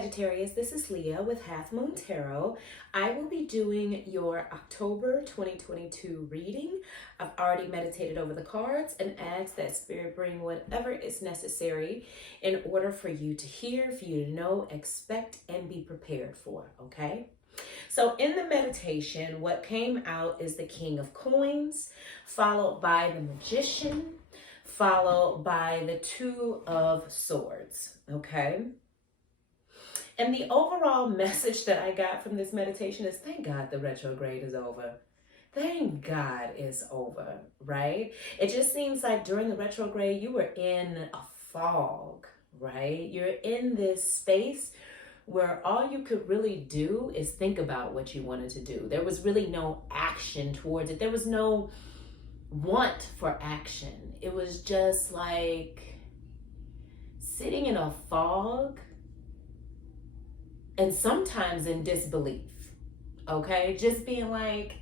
Sagittarius, this is Leah with Half Moon Tarot. I will be doing your October 2022 reading. I've already meditated over the cards and asked that Spirit bring whatever is necessary in order for you to hear, for you to know, expect, and be prepared for, okay? So in the meditation, what came out is the King of Coins, followed by the Magician, followed by the Two of Swords, okay? And the overall message that I got from this meditation is thank God the retrograde is over. Thank God it's over, right? It just seems like during the retrograde, you were in a fog, right? You're in this space where all you could really do is think about what you wanted to do. There was really no action towards it. There was no want for action. It was just like sitting in a fog and sometimes in disbelief, okay? Just being like,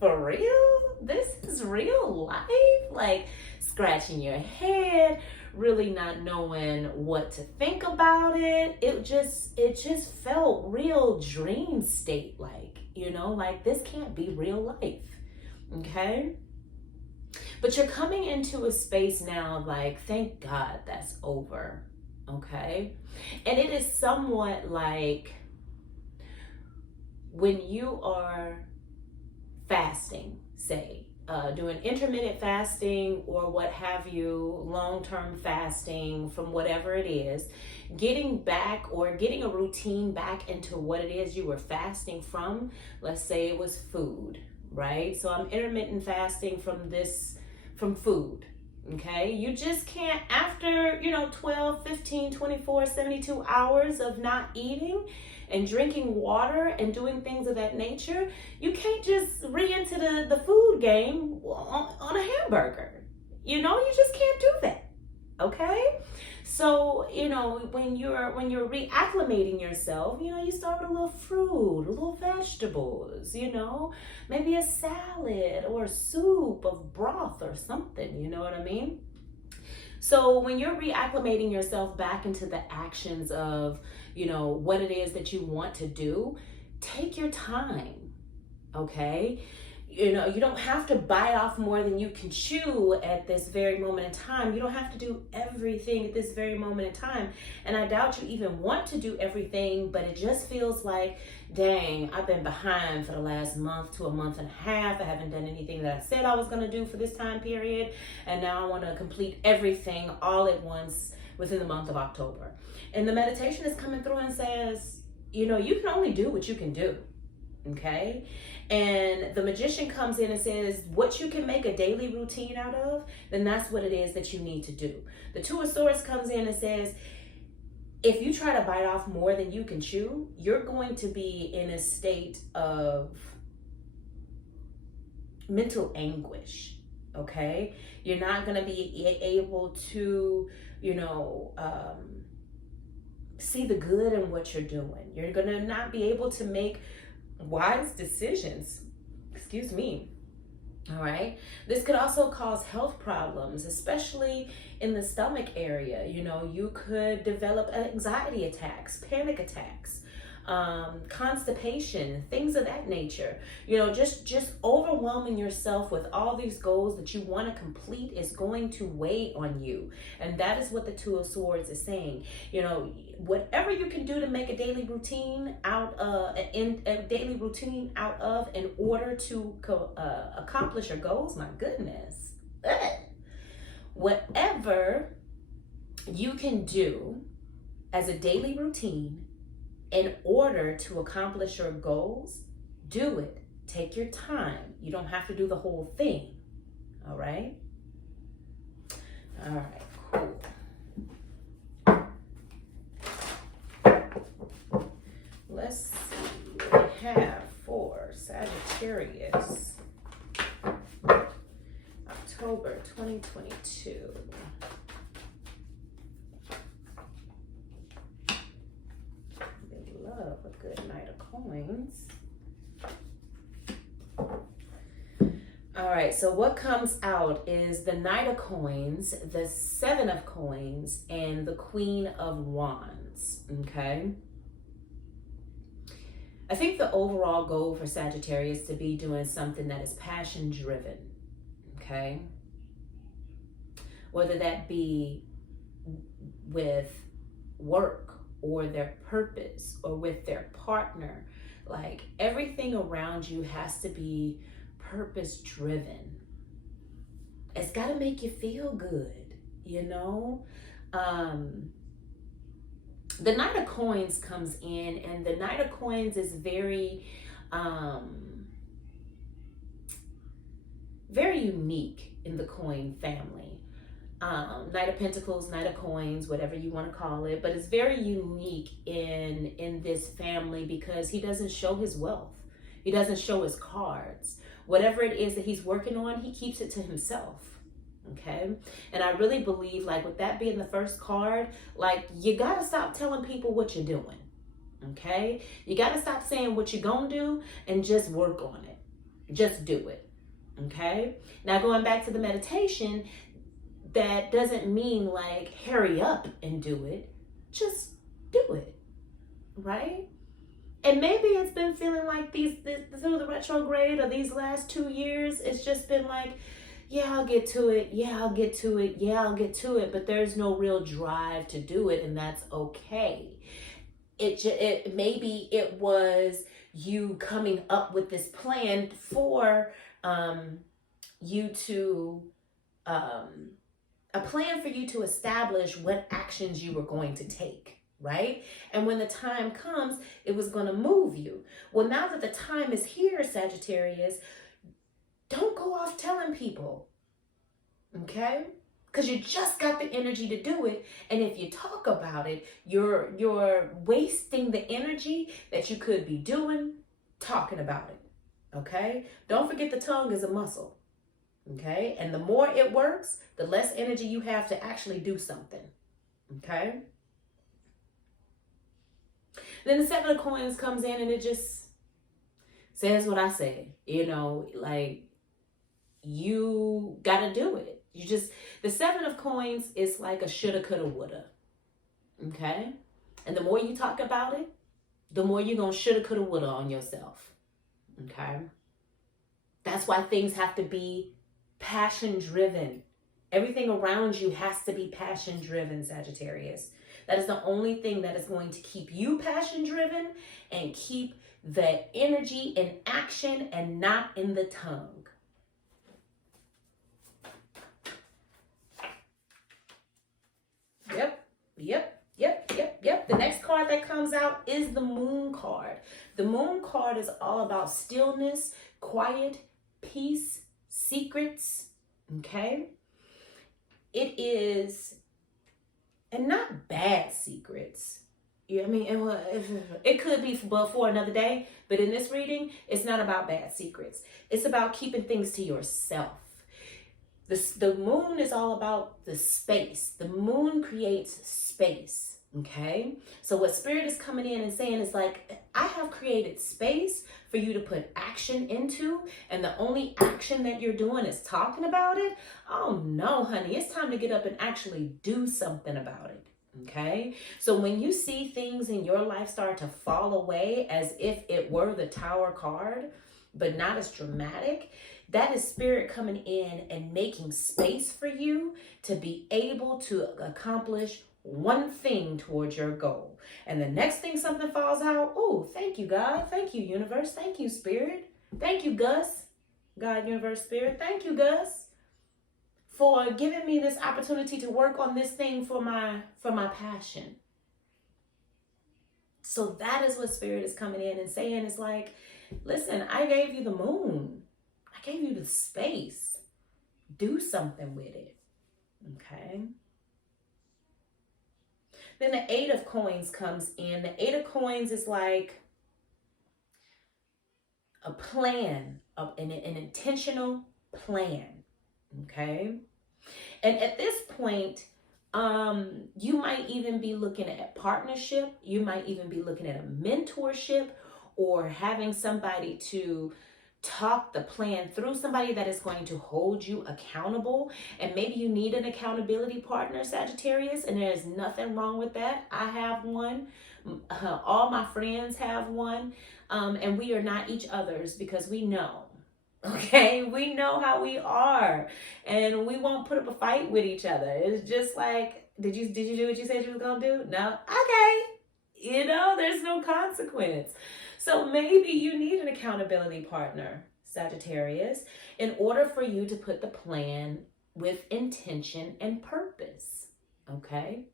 for real? This is real life? Like scratching your head, really not knowing what to think about it. It just felt real dream state like, you know, like this can't be real life, okay? But you're coming into a space now like, thank God that's over, okay? And it is somewhat like when you are fasting, say, doing intermittent fasting or what have you, long-term fasting from whatever it is, getting back or getting a routine back into what it is you were fasting from. Let's say it was food, right? So I'm intermittent fasting from food, okay? You just can't, after, 12, 15, 24, 72 hours of not eating and drinking water and doing things of that nature, you can't just re-enter the food game on a hamburger. You just can't do that, okay? So, when you're reacclimating yourself, you start with a little fruit, a little vegetables, maybe a salad or a soup of broth or something, you know what I mean? So when you're reacclimating yourself back into the actions of, what it is that you want to do, take your time, okay? You don't have to bite off more than you can chew at this very moment in time. You don't have to do everything at this very moment in time. And I doubt you even want to do everything, but it just feels like, dang, I've been behind for the last month to a month and a half. I haven't done anything that I said I was going to do for this time period. And now I want to complete everything all at once within the month of October. And the meditation is coming through and says, you can only do what you can do. Okay? And the Magician comes in and says, what you can make a daily routine out of, then that's what it is that you need to do. The Two of Swords comes in and says, if you try to bite off more than you can chew, you're going to be in a state of mental anguish, okay? You're not going to be able to, see the good in what you're doing. You're going to not be able to make wise decisions. Excuse me. All right. This could also cause health problems, especially in the stomach area. You could develop anxiety attacks, panic attacks, constipation, things of that nature. Just overwhelming yourself with all these goals that you want to complete is going to weigh on you. And that is what the Two of Swords is saying. Whatever you can do to make a daily routine out of in order to accomplish your goals, my goodness. Whatever you can do as a daily routine in order to accomplish your goals, do it. Take your time. You don't have to do the whole thing. All right? All right, cool. Let's see what we have for Sagittarius, October 2022. Love a good Knight of Coins. All right, so what comes out is the Knight of Coins, the Seven of Coins, and the Queen of Wands, okay? I think the overall goal for Sagittarius is to be doing something that is passion driven, okay? Whether that be with work or their purpose or with their partner, like everything around you has to be purpose driven. It's got to make you feel good, you know? The Knight of Coins comes in, and the Knight of Coins is very very unique in the coin family. Knight of Pentacles, Knight of Coins, whatever you want to call it, but it's very unique in this family because he doesn't show his wealth. He doesn't show his cards. Whatever it is that he's working on, he keeps it to himself. Okay. And I really believe, like, with that being the first card, like, you got to stop telling people what you're doing. Okay. You got to stop saying what you're going to do and just work on it. Just do it. Okay. Now, going back to the meditation, that doesn't mean like hurry up and do it. Just do it. Right. And maybe it's been feeling like through the retrograde or these last 2 years, it's just been like, yeah, I'll get to it. Yeah, I'll get to it. Yeah, I'll get to it. But there's no real drive to do it, and that's okay. Maybe it was you coming up with this plan for you to a plan for you to establish what actions you were going to take. Right? And when the time comes, it was going to move you. Well, now that the time is here, Sagittarius, don't go off telling people, okay? Because you just got the energy to do it. And if you talk about it, you're wasting the energy that you could be doing talking about it, okay? Don't forget the tongue is a muscle, okay? And the more it works, the less energy you have to actually do something, okay? Then the Seven of Coins comes in and it just says what I said, you know, like you got to do it. The Seven of Coins is like a shoulda, coulda, woulda. Okay. And the more you talk about it, the more you're going to shoulda, coulda, woulda on yourself. Okay. That's why things have to be passion driven. Everything around you has to be passion driven, Sagittarius. That is the only thing that is going to keep you passion driven and keep the energy in action and not in the tongue. Yep. The next card that comes out is the Moon card. The Moon card is all about stillness, quiet, peace, secrets. Okay? It is, and not bad secrets. You know what I mean? It could be for another day, but in this reading, it's not about bad secrets. It's about keeping things to yourself. The moon is all about the space. The moon creates space, okay? So what Spirit is coming in and saying is like, I have created space for you to put action into, and the only action that you're doing is talking about it. Oh no, honey, it's time to get up and actually do something about it. Okay, so when you see things in your life start to fall away as if it were the Tower card, but not as dramatic, that is Spirit coming in and making space for you to be able to accomplish one thing towards your goal. And the next thing something falls out, oh, thank you, God. Thank you, universe. Thank you, Spirit. Thank you, Gus. God, universe, Spirit. Thank you, Gus, for giving me this opportunity to work on this thing for my passion. So that is what Spirit is coming in and saying. Is like, listen, I gave you the moon. I gave you the space. Do something with it. Okay. Then the Eight of Coins comes in. The Eight of Coins is like a plan, an intentional plan. Okay. And at this point, you might even be looking at partnership. You might even be looking at a mentorship or having somebody to talk the plan through, somebody that is going to hold you accountable. And maybe you need an accountability partner, Sagittarius, and there's nothing wrong with that. I have one. All my friends have one. and we are not each other's, because we know. Okay, we know how we are, and we won't put up a fight with each other. It's just like, did you do what you said you was gonna do? No, okay. There's no consequence. So maybe you need an accountability partner, Sagittarius, in order for you to put the plan with intention and purpose. Okay,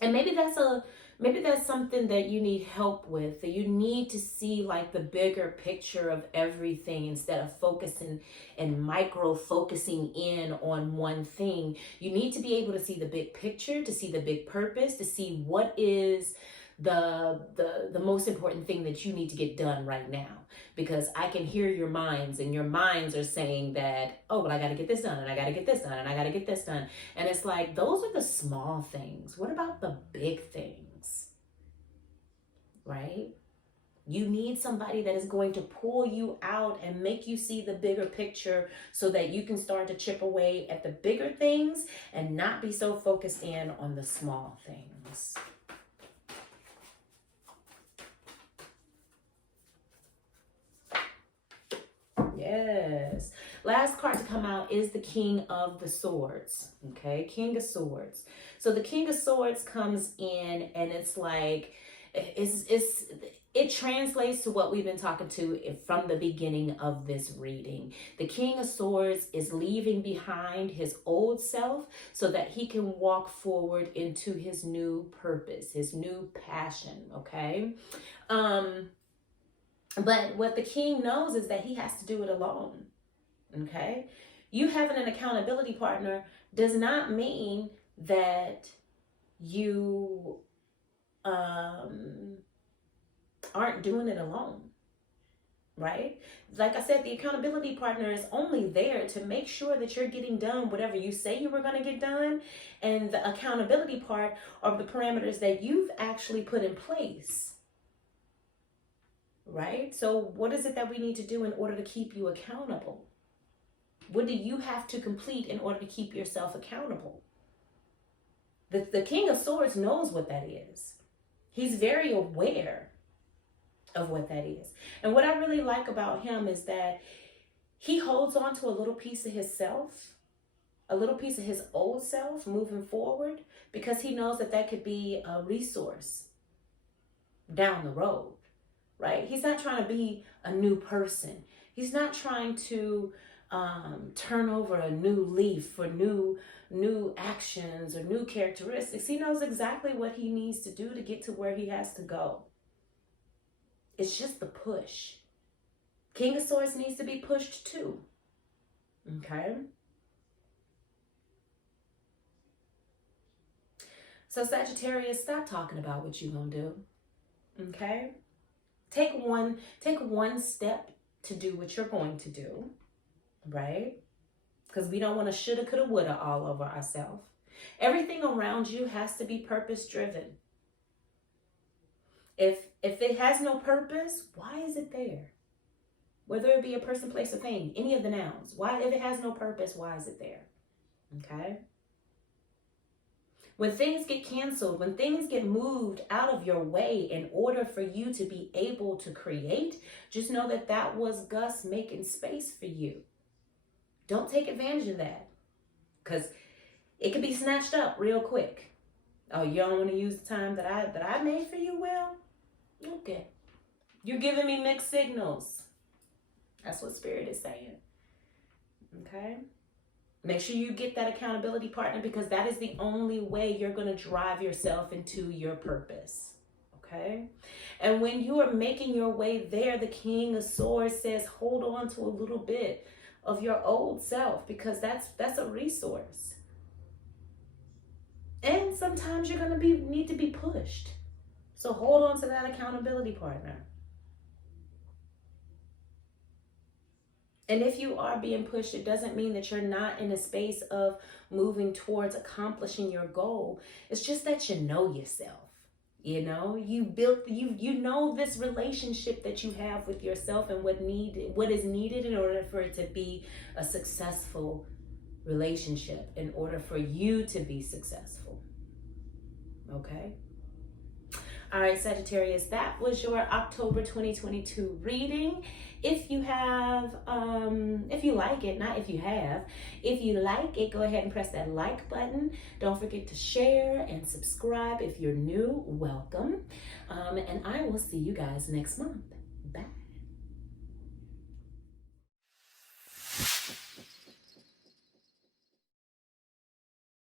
and maybe that's something that you need help with, that you need to see like the bigger picture of everything instead of focusing and micro focusing in on one thing. You need to be able to see the big picture, to see the big purpose, to see what is the most important thing that you need to get done right now. Because I can hear your minds, and your minds are saying that, oh, but I got to get this done, and I got to get this done, and I got to get this done. And it's like, those are the small things. What about the big things? Right? You need somebody that is going to pull you out and make you see the bigger picture so that you can start to chip away at the bigger things and not be so focused in on the small things. Yes. Last card to come out is the King of the Swords. Okay, King of Swords. So the King of Swords comes in, and it's like, it translates to what we've been talking to from the beginning of this reading. The King of Swords is leaving behind his old self so that he can walk forward into his new purpose, his new passion. Okay. But what the king knows is that he has to do it alone. Okay? You having an accountability partner does not mean that you aren't doing it alone. Right? Like I said, the accountability partner is only there to make sure that you're getting done whatever you say you were going to get done. And the accountability part are the parameters that you've actually put in place. Right? So what is it that we need to do in order to keep you accountable? What do you have to complete in order to keep yourself accountable? The King of Swords knows what that is. He's very aware of what that is. And what I really like about him is that he holds on to a little piece of himself, a little piece of his old self moving forward, because he knows that that could be a resource down the road. Right? He's not trying to be a new person. He's not trying to turn over a new leaf for new actions or new characteristics. He knows exactly what he needs to do to get to where he has to go. It's just the push. King of Swords needs to be pushed too. Okay? So Sagittarius, stop talking about what you're going to do. Okay? Take one step to do what you're going to do, right? Because we don't want to shoulda, coulda, woulda all over ourselves. Everything around you has to be purpose-driven. If it has no purpose, why is it there? Whether it be a person, place, or thing, any of the nouns. Why, if it has no purpose, why is it there? Okay? When things get canceled, when things get moved out of your way in order for you to be able to create, just know that that was Gus making space for you. Don't take advantage of that, because it could be snatched up real quick. Oh, you don't want to use the time that I made for you? Well, okay. You're giving me mixed signals. That's what Spirit is saying. Okay? Make sure you get that accountability partner, because that is the only way you're going to drive yourself into your purpose. Okay? And when you are making your way there, the King of Swords says, hold on to a little bit of your old self, because that's a resource. And sometimes you're going to need to be pushed. So hold on to that accountability partner. And if you are being pushed, it doesn't mean that you're not in a space of moving towards accomplishing your goal. It's just that you know yourself. You know, you know this relationship that you have with yourself and what is needed in order for it to be a successful relationship, in order for you to be successful. Okay? All right, Sagittarius, that was your October 2022 reading. If you have, if you like it, not if you have, if you like it, go ahead and press that like button. Don't forget to share and subscribe. If you're new, welcome. And I will see you guys next month.